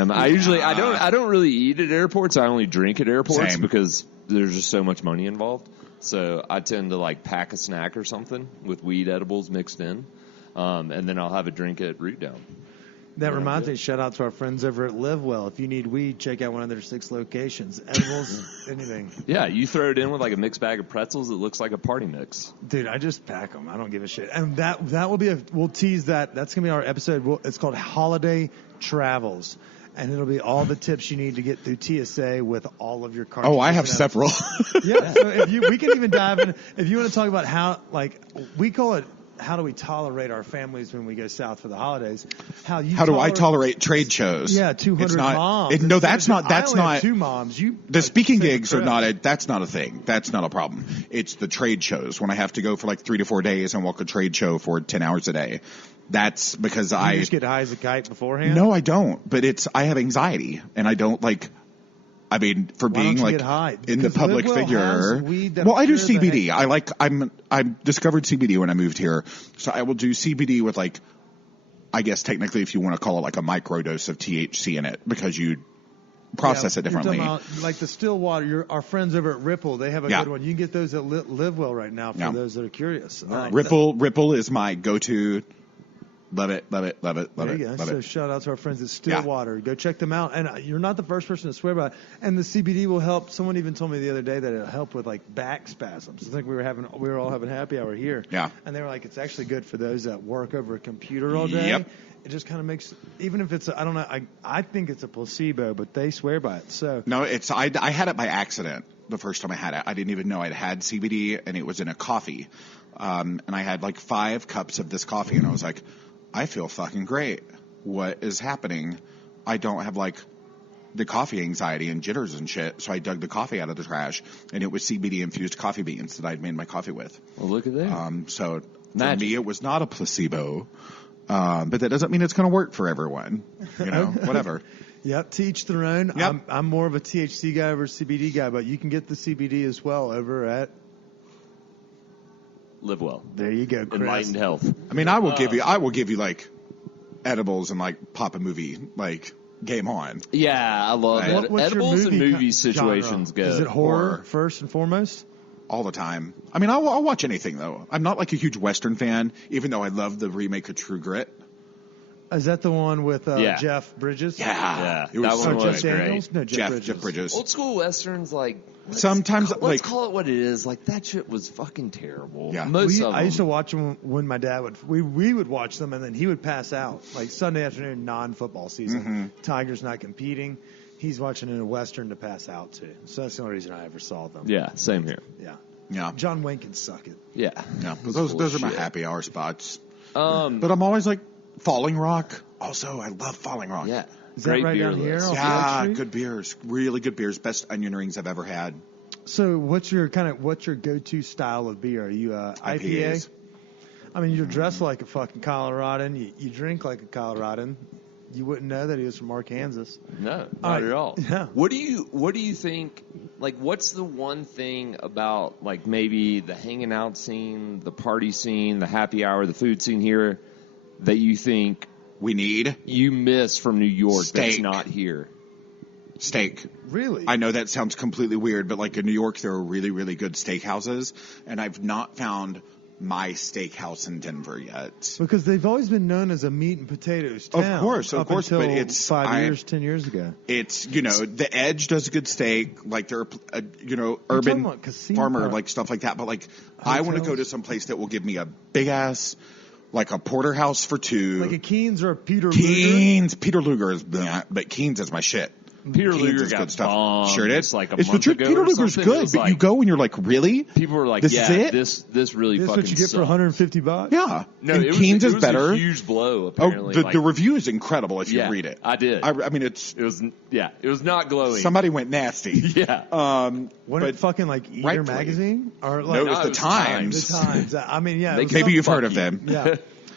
am. I don't really eat at airports. I only drink at airports because there's just so much money involved. So I tend to like pack a snack or something with weed edibles mixed in, and then I'll have a drink at Root Down. That reminds me, shout out to our friends over at Live Well. If you need weed, check out one of their 6 locations. Edibles, anything. Yeah, you throw it in with like a mixed bag of pretzels. It looks like a party mix. Dude, I just pack them. I don't give a shit. And that will be we'll tease that. That's going to be our episode. It's called Holiday Travels. And it'll be all the tips you need to get through TSA with all of your cards. Oh, I have several. Yeah, so we can even dive in. If you want to talk about how, like, we call it, how do we tolerate our families when we go south for the holidays? How do I tolerate trade shows? Yeah, 200 moms. That's not. Have 2 moms. The speaking gigs are not. That's not a thing. That's not a problem. It's the trade shows when I have to go for like 3 to 4 days and walk a trade show for 10 hours a day. That's because you just get high as a kite beforehand? No, I don't. But I have anxiety and I don't like. I mean, for being like in the public figure. Well, I do CBD. I discovered CBD when I moved here, so I will do CBD with like, I guess technically, if you want to call it like a microdose of THC in it, because you process it differently. About, like the Stillwater, our friends over at Ripple, they have a good one. You can get those at Live Well right now for those that are curious. Ripple is my go-to. Love it, love it, love it, love it. Love it. Shout out to our friends at Stillwater. Yeah. Go check them out. And you're not the first person to swear by it. And the CBD will help. Someone even told me the other day that it'll help with like back spasms. I think we were all having happy hour here. Yeah. And they were like, it's actually good for those that work over a computer all day. Yep. It just kind of makes, even if it's, I don't know, I think it's a placebo, but they swear by it. So no, I had it by accident the first time I had it. I didn't even know I'd had CBD, and it was in a coffee. And I had like 5 cups of this coffee, and I was like, I feel fucking great. What is happening? I don't have like the coffee anxiety and jitters and shit. So I dug the coffee out of the trash, and it was CBD infused coffee beans that I'd made my coffee with. Well, look at that. So for me, it was not a placebo. But that doesn't mean it's going to work for everyone. You know, whatever. Yep, to each their own. Yep. I'm more of a THC guy over a CBD guy, but you can get the CBD as well over at Live Well. There you go, Chris. Enlightened Health. I mean, I will give you like edibles and like pop a movie, like Game On. Yeah, I love it. Edibles and movie situations go. Is it horror first and foremost? All the time. I mean, I'll watch anything though. I'm not like a huge Western fan, even though I love the remake of True Grit. Is that the one with Jeff Bridges? Yeah. It was that one was Jeff Daniels? great. No, Jeff Bridges. Old school Westerns, like, let's call it what it is. Like, that shit was fucking terrible. Yeah. I used to watch them when my dad we would watch them, and then he would pass out. Like Sunday afternoon, non-football season. Mm-hmm. Tigers not competing. He's watching in a Western to pass out, too. So that's the only reason I ever saw them. Yeah, same here. Yeah. John Wayne can suck it. Yeah. Those are my happy hour spots. But I'm always like, Falling Rock. Also, I love Falling Rock. Yeah. Is that right down here? Yeah, good beers. Really good beers. Best onion rings I've ever had. So what's your go-to style of beer? Are you IPA? I mean, you're dressed like a fucking Coloradan. You drink like a Coloradan. You wouldn't know that he was from Arkansas. No, not at all. Yeah. What do you think, like, what's the one thing about, like, maybe the hanging out scene, the party scene, the happy hour, the food scene here that you think you miss from New York that's not here? Steak. Really? I know that sounds completely weird, but like in New York, there are really, really good steakhouses, and I've not found my steakhouse in Denver yet. Because they've always been known as a meat and potatoes town. Of course, until but it's 10 years ago. It's, The Edge does a good steak, like they're, urban farmer, like stuff like that. But like, I want to go to some place that will give me a big ass, like a porterhouse for 2. Like a Keen's or a Peter Luger? Peter Luger is, but Keen's is my shit. Peter Luger got good stuff. Sure it is. Like it's the truth. Peter Luger's good, but you go and you're like, really? People were like, this really this fucking sucks. This is what you get for $150? Yeah. No, and Keen's is better. A huge blow, apparently. The review is incredible if you read it. I did. I mean, it was not glowing. Somebody went nasty. Yeah. What it fucking like Eater magazine? Or like, no, it was the Times. The Times. I mean, yeah. Maybe you've heard of them. Yeah.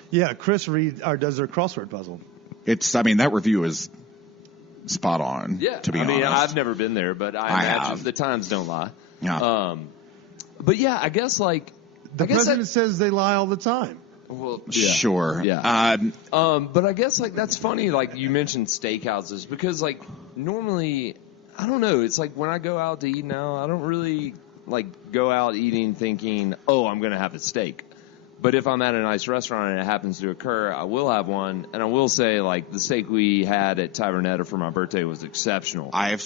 Yeah. Chris does their crossword puzzle. That review is spot on. Yeah. To be honest, I've never been there, but I imagine the Times don't lie. Yeah. But yeah, I guess like the president says they lie all the time. Well, Sure. Yeah. But I guess like that's funny. Like you mentioned steakhouses because like normally I don't know. It's like when I go out to eat now, I don't really like go out eating thinking, oh, I'm going to have a steak. But if I'm at a nice restaurant and it happens to occur, I will have one. And I will say like the steak we had at Tavernetta for my birthday was exceptional. I've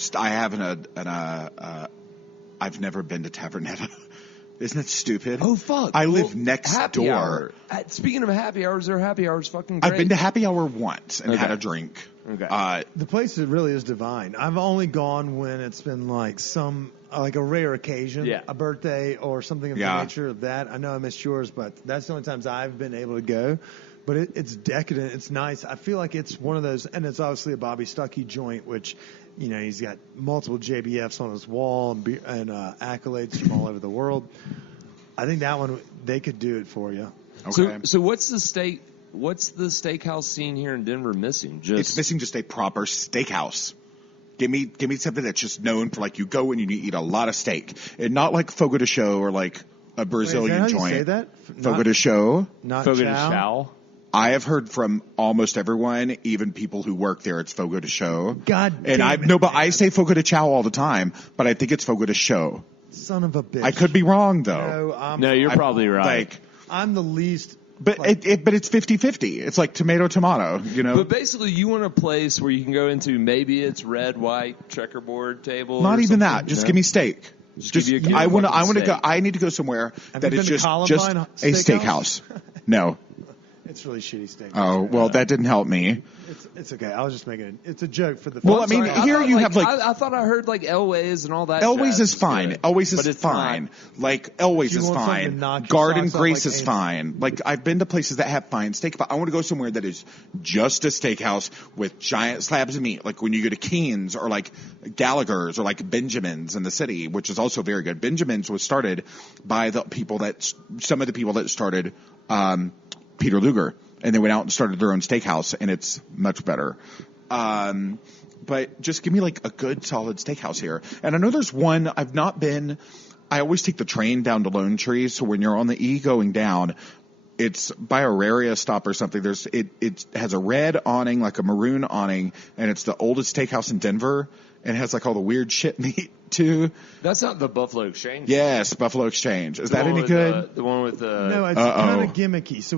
never been to Tavernetta. Isn't it stupid? Oh, fuck. I live next happy door. Hour. Speaking of happy hours, their happy hours fucking great. I've been to happy hour once and had a drink. Okay. The place really is divine. I've only gone when it's been like like a rare occasion, a birthday or something of the nature of that. I know I missed yours, but that's the only times I've been able to go. But it's decadent. It's nice. I feel like it's one of those, and it's obviously a Bobby Stuckey joint, which, you know, he's got multiple JBFs on his wall and accolades from all over the world. I think that one, they could do it for you. Okay. So what's the steakhouse scene here in Denver missing? It's missing just a proper steakhouse. Give me something that's just known for like you go and you eat a lot of steak, and not like Fogo de Chão or like a Brazilian Wait, is that how joint. you say that? Fogo de Chão. Not Fogo de chow? Chão. I have heard from almost everyone, even people who work there, it's Fogo de Chão. God and damn it, no, but man. I say Fogo de Chão all the time, but I think it's Fogo de Chão. Son of a bitch. I could be wrong though. No, you're probably right. Like, I'm the least. but but it's 50-50. It's like tomato, you know. But basically, you want a place where you can go into. Maybe it's red, white, checkerboard table. Not or even something, that. Just you know? give me steak. Just give you a I want fucking to go. steak. I need to go somewhere Have that you is been to just Columbine a steakhouse. No. It's really shitty steak. Oh well, that didn't help me. It's okay. I was just making it. It's a joke for the. Well, I mean, Sorry, here thought, you have like. I thought I heard like Elways and all that. Elways jazz is fine. good. Elways But is it's fine. not. Like Elways You is want something to fine. knock your Garden socks off Grace like is Amy. fine. Like I've been to places that have fine steak, but I want to go somewhere that is just a steakhouse with giant slabs of meat. Like when you go to Keen's or like Gallagher's or like Benjamin's in the city, which is also very good. Benjamin's was started by some of the people that started Peter Luger. And they went out and started their own steakhouse, and it's much better. But just give me like a good, solid steakhouse here. And I know there's one I've not been. I always take the train down to Lone Tree, so when you're on the E going down, it's by Auraria stop or something. It has a red awning, like a maroon awning, and it's the oldest steakhouse in Denver, and it has like all the weird shit meat too. That's not the Buffalo Exchange. Yes, Buffalo Exchange. Is The that one any with, good? The one with the. No, it's kind of gimmicky. So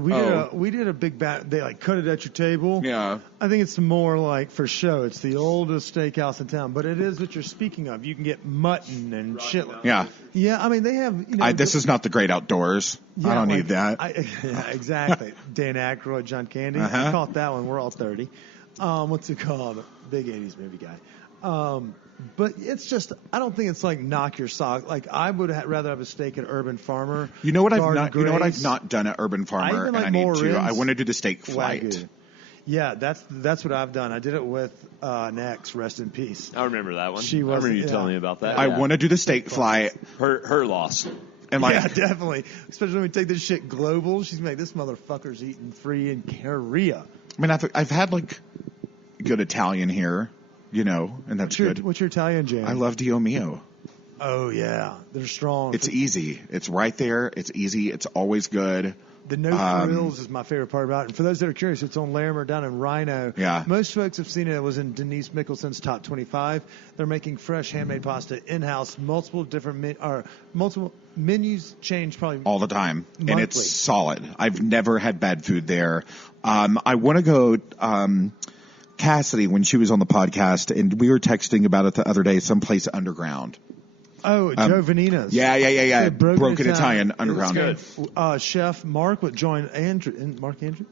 we did a big bat. They like cut it at your table. Yeah. I think it's more like for show. It's the oldest steakhouse in town, but it is what you're speaking of. You can get mutton and shit. Yeah. Yeah, I mean they have. You know, This is not the great outdoors. yeah, I don't like, need that. Yeah, exactly. Dan Aykroyd, John Candy. I caught that one. We're all 30. What's it called? Big 80s movie guy. But it's just, I don't think it's like knock your sock. Like I would rather have a steak at Urban Farmer. You know what Garden I've Grace. not done at Urban Farmer, even and like I need more to. ribs, I want to do the steak flight. Wagyu. Yeah, that's what I've done. I did it with an ex, rest in peace. I remember that one. She I remember you wasn't- telling yeah. me about that. I Yeah. want to do the steak flight, her loss. and like Yeah, definitely. Especially when we take this shit global. She's like, this motherfucker's eating free in Korea. I mean, I've had like good Italian here, you know, and that's good. What's your Italian jam? I love Dio Mio. Oh yeah, they're strong. It's easy. It's right there. It's easy. It's always good. The no frills is my favorite part about it. And for those that are curious, it's on Larimer down in Rhino. Yeah. Most folks have seen it. It was in Denise Mickelson's top 25. They're making fresh handmade pasta in-house. Multiple menus change probably. All the time, and Monthly. it's solid. I've never had bad food there. I want to go. Cassidy, when she was on the podcast, and we were texting about it the other day, someplace underground. Oh, Joe Vanina's. Yeah. Broken Italian It was underground. good. Chef Mark would join Andrew. Mark Andrew?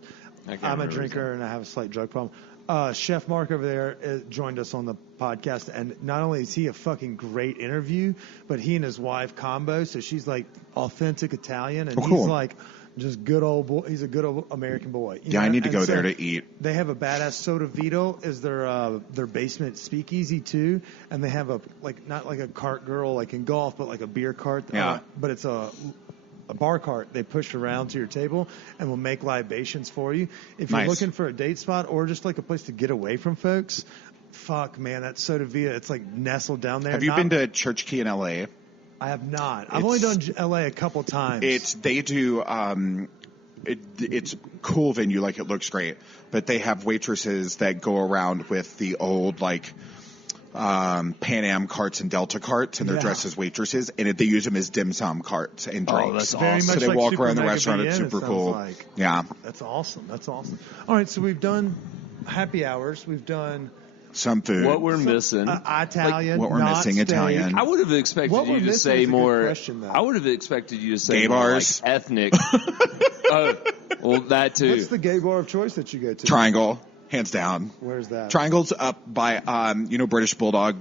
I can't I'm a remember his drinker and I have a slight drug problem. Chef Mark over there joined us on the podcast, and not only is he a fucking great interview, but he and his wife combo. So she's like authentic Italian, and cool. he's like just good old boy. He's a good old American boy. You Yeah, I know? need to And go so there to eat. They have a badass Soda Vito is their basement speakeasy too, and they have a not like a cart girl like in golf, but like a beer cart. Yeah. But it's a bar cart they push around to your table and will make libations for you. If you're Nice. looking for a date spot or just like a place to get away from folks, fuck man, that Soda Vita, it's like nestled down there. Have you been to Church Key in L.A.? I have not. I've only done LA a couple times. They do it's a cool venue, like it looks great, but they have waitresses that go around with the old like Pan Am carts and Delta carts, and they're dressed as waitresses, and they use them as dim sum carts and drinks. Oh, that's Very awesome. much So they like walk Super around the Mega restaurant. BN, It's super it sounds cool. like. Yeah. That's awesome. That's awesome. All right, so we've done happy hours. We've done Some food. What we're missing. Italian. what we're not missing, steak. Italian. I would have expected What you we're to missing say is a good more. question, though. I would have expected you to say Gay more bars. like ethnic. Oh, well, that too. What's the gay bar of choice that you go to? Triangle, hands down. Where's that? Triangle's up by British Bulldog.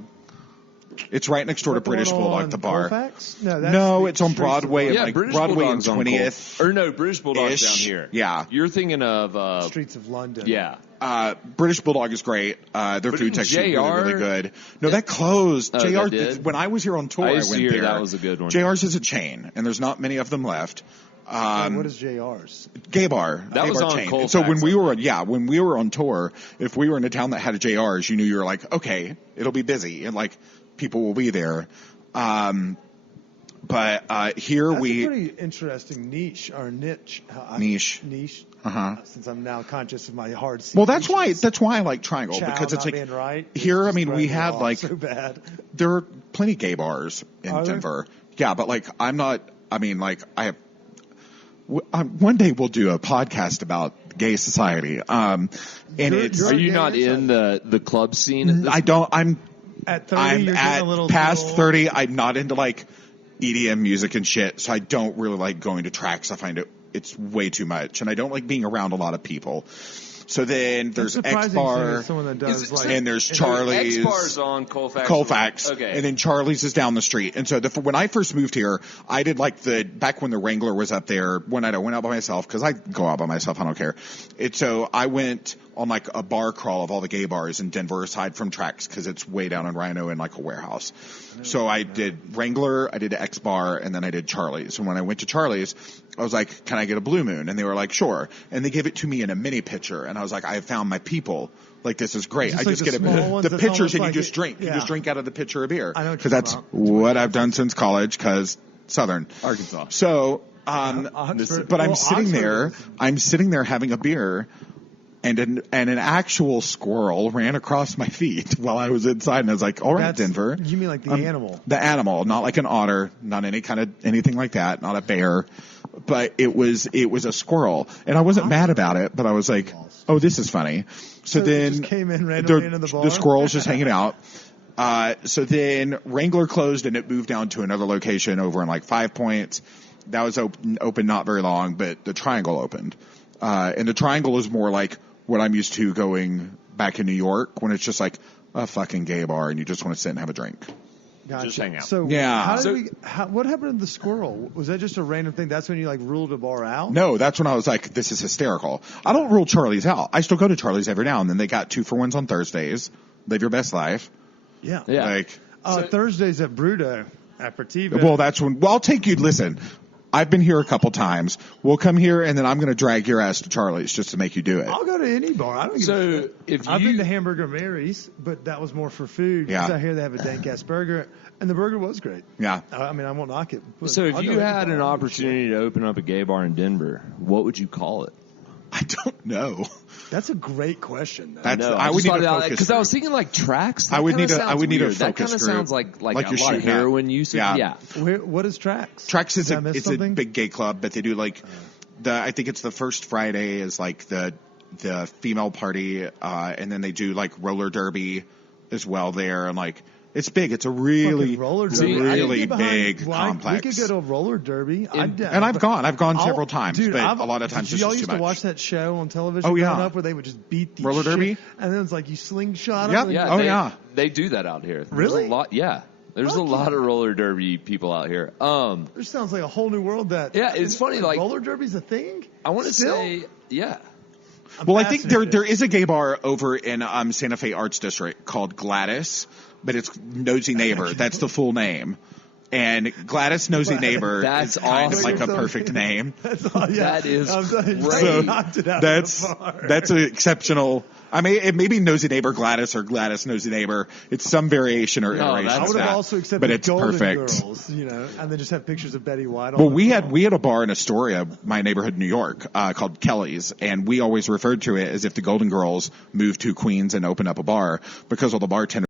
It's right next door to What, the one British Bulldog, on the bar. Colfax? No, that's No, the it's on streets of Broadway. London. Yeah, like British Broadway Bulldog's and on 20th. Or no, British Bulldog's Ish. down here. Yeah. You're thinking of Streets of London. yeah. British Bulldog is great. Their But food's actually JR really, really good. No, that closed. Oh, JR, that did? when I was here on tour, I I used to went hear there. that was a good one. JR's is a chain, and there's not many of them left. What is JR's? Gay bar. That gay was bar on chain. Colfax, So when we I were when we were on tour, if we were in a town that had a JR's, you knew you were like, okay, it'll be busy and like people will be there. But here That's we a pretty interesting niche or niche. Niche. Niche. Uh-huh. Since I'm now conscious of my hard C. Well, that's why I like Triangle, Chow because it's not like being right. here. I It's mean, we throwing me had off like so bad. there are plenty of gay bars in Are there? Denver. Yeah, but like I'm not. I mean, like I have. One day we'll do a podcast about gay society. And it's. you're Are you gay not inside. in the club scene? At this I don't. I'm. At 30, I'm you're getting at a little past too old. 30. I'm not into like EDM music and shit, so I don't really like going to tracks. I find it's way too much, and I don't like being around a lot of people. So then there's It's X surprising seeing Bar, someone that does like. and there's Charlie's. X-Bar's on Colfax. Colfax, Okay. and then Charlie's is down the street. And so when I first moved here, I did like back when the Wrangler was up there. One night I went out by myself because I go out by myself. I don't care. So I went on like a bar crawl of all the gay bars in Denver, aside from Trax, because it's way down in Rhino in like a warehouse. So I did Wrangler, I did X Bar, and then I did Charlie's. And when I went to Charlie's, I was like, "Can I get a Blue Moon?" And they were like, "Sure." And they gave it to me in a mini pitcher, and I was like, "I have found my people. Like this is great. Just I like just the get small ones the that's pitchers, almost and you like just it- drink. You yeah. just drink out of the pitcher of beer." I know what Because you're that's talking about. what I've done since college. Because Southern Arkansas. So, Oxford- but I'm well, sitting Oxford there. is- I'm sitting there having a beer, and an actual squirrel ran across my feet while I was inside, and I was like, "All right, That's- Denver." You mean like the animal? The animal, not like an otter, not anything like that, not a bear, but it was a squirrel, and I wasn't mad about it, but I was like, "Oh, this is funny." So So it then just came in randomly into the bar? the squirrel's just hanging out. So then Wrangler closed and it moved down to another location over in like 5 Points. That was open not very long, but the Triangle opened. And the Triangle is more like what I'm used to going back in New York, when it's just like a fucking gay bar and you just want to sit and have a drink. Gotcha. Just hang out. So Yeah. what happened to the squirrel? Was that just a random thing? That's when you like ruled a bar out? No, that's when I was like, this is hysterical. I don't rule Charlie's out. I still go to Charlie's every now and then. They got 2-for-1s on Thursdays. Live your best life. Yeah. Yeah. Like, Thursdays at Bruto Aperitivo. well, that's when, well, I'll take you, listen, I've been here a couple times. We'll come here and then I'm going to drag your ass to Charlie's just to make you do it. I'll go to any bar. I don't give a So shit. if I've you been to Hamburger Mary's, but that was more for food. Yeah. Because I hear they have a dank ass burger, and the burger was great. Yeah. I mean, I won't knock it. but so if I'll go you to any had bar. an I don't give a shit. opportunity to open up a gay bar in Denver, what would you call it? I don't know. That's a great question. Though. That's, No, I would just need thought a about focus because I was group. thinking like tracks. I would That need kinda a- I sounds would need a weird. That focus kinda group. sounds like Like a you're lot of shooting at. heroin usage. Yeah. Yeah. What is Trax? Trax is Did I miss it's a something? big gay club, but they do like I think it's the first Friday is like the female party, and then they do like roller derby as well there, and like it's big. It's a really Fucking roller derby. See, I really I'd get behind- big well, complex. We could go to a roller derby. And I've gone several times, dude, but a lot of times did it's y'all just used too to much. watch that show on television Oh, yeah. growing up where they would just beat the Roller shit, derby? and then it's like you slingshot Yep. them. Yeah. Oh, they, yeah. They do that out here. There's Really? a lot. Yeah. There's a Fuck lot yeah. of roller derby people out here. This sounds like a whole new world. That Yeah, it's funny, like- roller derby's a thing. I want to Still? say, yeah. I'm Well, I think fascinated. there is a gay bar over in Santa Fe Arts District called Gladys, but it's Nosy Neighbor. That's the full name. And Gladys Nosy Neighbor That's is kind of awesome. like a perfect name. That's all, yeah. That is great. great. That's an exceptional. I mean, it may be Nosy Neighbor Gladys or Gladys Nosy Neighbor. It's some variation or iteration. I of would have that, also accepted but it's Golden perfect. Girls, and then just have pictures of Betty White. Well, we had a bar in Astoria, my neighborhood in New York, called Kelly's, and we always referred to it as if the Golden Girls moved to Queens and opened up a bar because all the bartenders